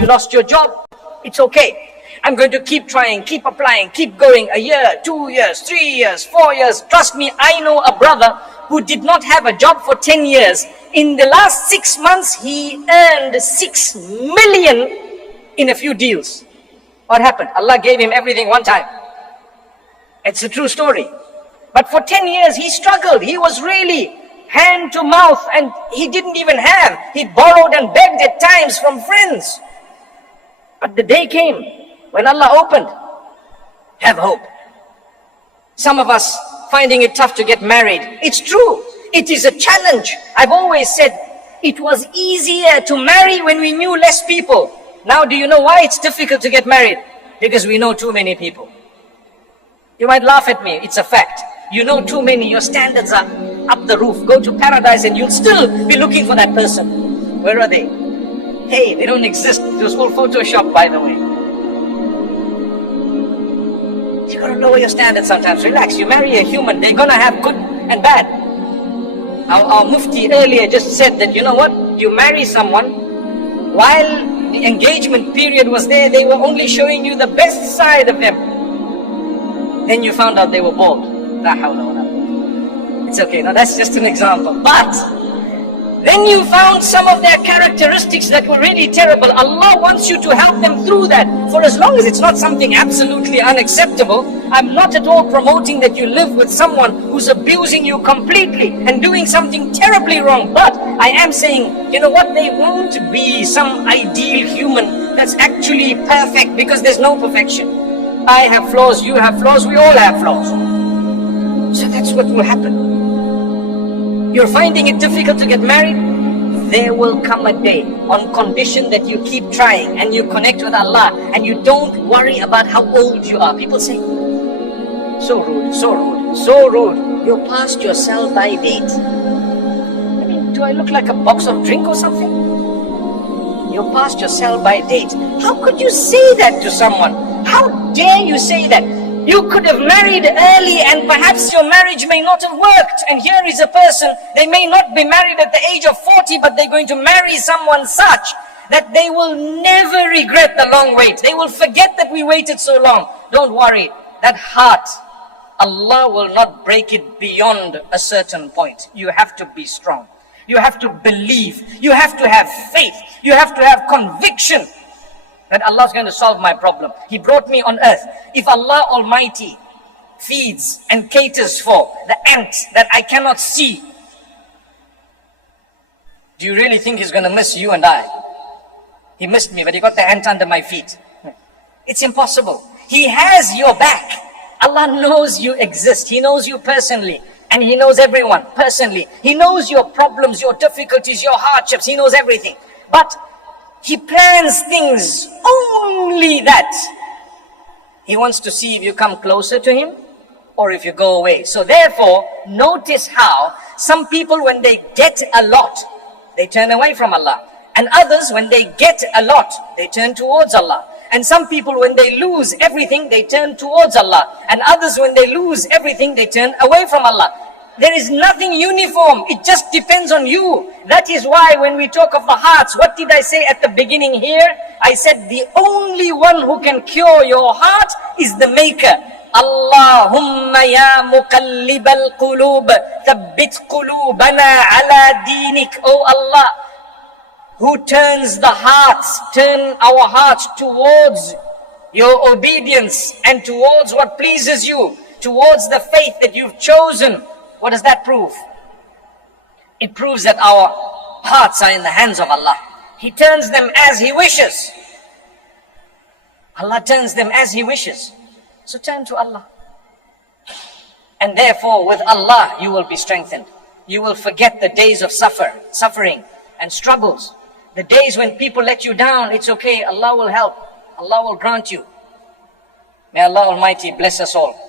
You lost your job, it's okay. I'm going to keep trying, keep applying, keep going. A year, 2 years, 3 years, 4 years. Trust me, I know a brother who did not have a job for 10 years. In the last 6 months, he earned 6 million in a few deals. What happened? Allah gave him everything one time. It's a true story. But for 10 years, he struggled. He was really hand to mouth, and he didn't even have. He borrowed and begged at times from friends. But the day came when Allah opened. Have hope. Some of us finding it tough to get married. It's true. It is a challenge. I've always said it was easier to marry when we knew less people. Now do you know why it's difficult to get married? Because we know too many people. You might laugh at me. It's a fact. You know too many. Your standards are up the roof. Go to paradise and you'll still be looking for that person. Where are they? Hey, they don't exist. It was all Photoshop, by the way. You gotta lower your standards sometimes. Relax. You marry a human, they're gonna have good and bad. Our Mufti earlier just said that, you know what? You marry someone, while the engagement period was there, they were only showing you the best side of them. Then you found out they were bald. La hawla wa la quwwata. It's okay. Now that's just an example. But then you found some of their characteristics that were really terrible. Allah wants you to help them through that. For as long as it's not something absolutely unacceptable, I'm not at all promoting that you live with someone who's abusing you completely and doing something terribly wrong. But I am saying, you know what, they won't be some ideal human that's actually perfect, because there's no perfection. I have flaws, you have flaws, we all have flaws. So that's what will happen. You're finding it difficult to get married? There will come a day, on condition that you keep trying and you connect with Allah and you don't worry about how old you are. People say, so rude, so rude, so rude. You're past your sell-by date. I mean, do I look like a box of drink or something? You're past your sell-by date. How could you say that to someone? How dare you say that? You could have married early and perhaps your marriage may not have worked. And here is a person, they may not be married at the age of 40, but they're going to marry someone such that they will never regret the long wait. They will forget that we waited so long. Don't worry, that heart, Allah will not break it beyond a certain point. You have to be strong. You have to believe. You have to have faith. You have to have conviction that Allah is going to solve my problem. He brought me on earth. If Allah Almighty feeds and caters for the ant that I cannot see, do you really think He's going to miss you and I? He missed me, but He got the ant under my feet. It's impossible. He has your back. Allah knows you exist. He knows you personally. And He knows everyone personally. He knows your problems, your difficulties, your hardships. He knows everything. But He plans things only that He wants to see if you come closer to Him or if you go away. So therefore, notice how some people, when they get a lot, they turn away from Allah. And others, when they get a lot, they turn towards Allah. And some people, when they lose everything, they turn towards Allah. And others, when they lose everything, they turn away from Allah. There is nothing uniform. It just depends on you. That is why when we talk of the hearts, what did I say at the beginning here? I said the only one who can cure your heart is the Maker. Allahumma ya muqallibal qulub, thabbit qulubana ala dinik. Oh Allah, who turns the hearts, turn our hearts towards your obedience and towards what pleases you, towards the faith that you've chosen. What does that prove? It proves that our hearts are in the hands of Allah. He turns them as He wishes. Allah turns them as He wishes. So turn to Allah. And therefore with Allah you will be strengthened. You will forget the days of suffering and struggles. The days when people let you down, it's okay. Allah will help. Allah will grant you. May Allah Almighty bless us all.